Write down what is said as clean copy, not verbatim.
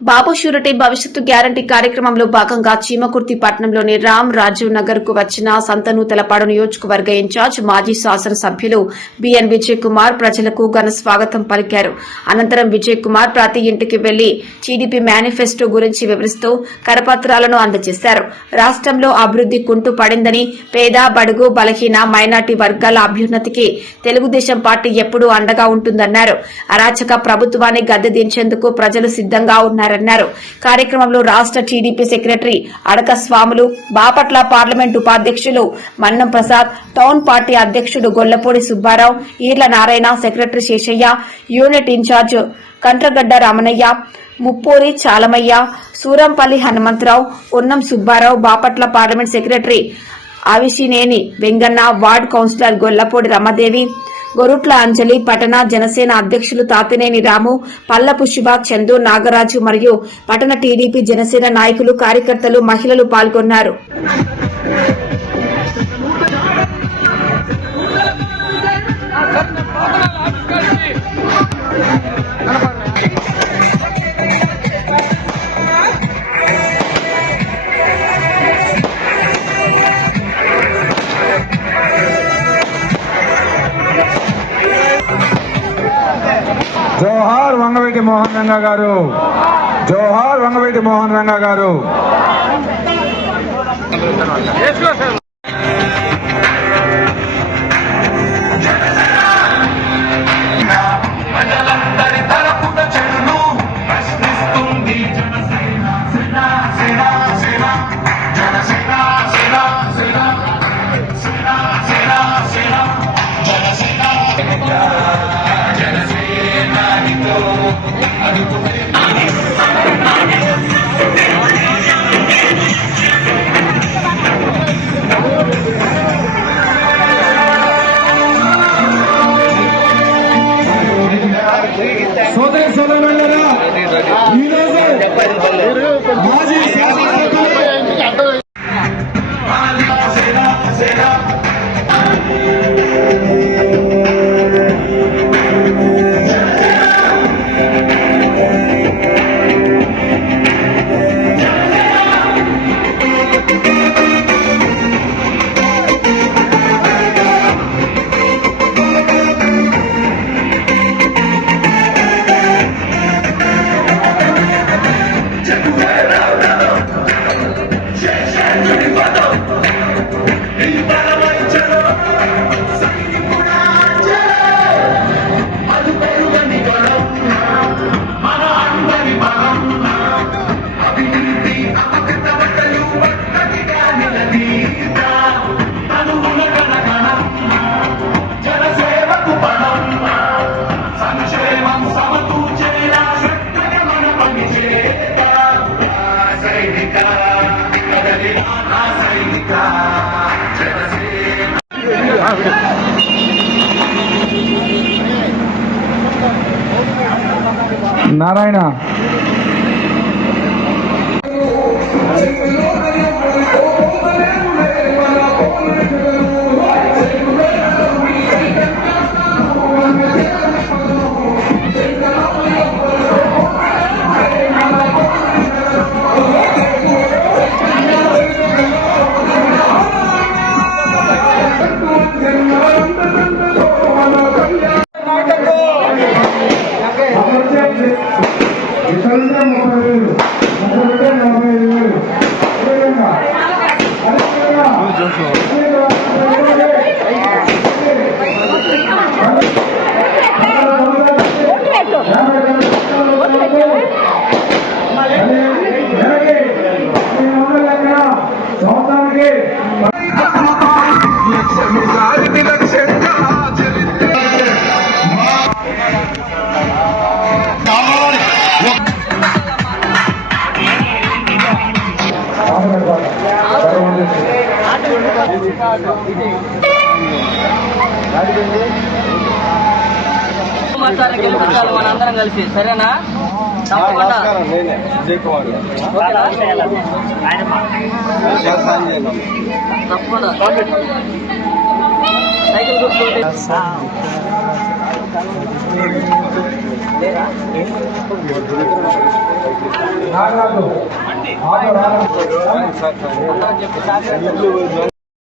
బాబు surety భవిష్యత్తు guarantee కార్యక్రమంలో భాగంగా చీమకుర్తి పట్టణంలోని రామ్ రాజీవ్ నగర్ కు వచ్చిన సంతనూతలపాడు నియోజకవర్గ ఇన్ఛార్జ్ మాజీ శాసనసభ్యులు బిఎన్ విజయ్ కుమార్ ప్రజలకు ఘన స్వాగతం పలికారు. అనంతరం విజయ్ కుమార్ ప్రతి ఇంటికి వెళ్లి టీడీపీ మేనిఫెస్టో గురించి వివరిస్తూ కరపత్రాలను అందజేశారు. రాష్టంలో అభివృద్ది కుంటు పడిందని, పేద, బడుగు, బలహీన, మైనార్టీ వర్గాల అభ్యున్నతికి తెలుగుదేశం పార్టీ ఎప్పుడూ అండగా ఉంటుందన్నారు. అరాచక ప్రభుత్వాన్ని గద్దెదించేందుకు ప్రజలు సిద్దంగా ఉన్నారు. కార్యక్రమంలో రాష్ట టీడీపీ సెక్రటరీ అడక స్వాములు, బాపట్ల పార్లమెంట్ ఉపాధ్యక్షులు మన్నం ప్రసాద్, టౌన్ పార్టీ అధ్యక్షుడు Gollapudi Subbarao, Eerla Narayana, secretary Seshaiah, unit in charge Kantragadda Ramanaiah, Muppuri Chalamaiah, Surampalli Hanumantharao, Unnam Subbarao, Bapatla parliament secretary Avisineni Venganna, ward councillor Gollapudi Ramadevi, Gorutla Anjali, పట్టణ జనసేన అధ్యక్షులు తాతినేని రాము, పల్లపు శివ, చందు, నాగరాజు మరియు పట్టణ టీడీపీ జనసేన నాయకులు, కార్యకర్తలు, మహిళలు పాల్గొన్నారు. జోహార్ వంగవీటి మోహన్ రంగా గారు, జోహార్ వంగవీటి మోహన్ రంగా గారు. సోదరి సోదరులారా, ఈరోజు మాజీ నారాయణ మనందరం కలిసి సరేనా? తప్పకుండా సైకిల్ గుర్తు నాగరాజు. అందరం చెప్పి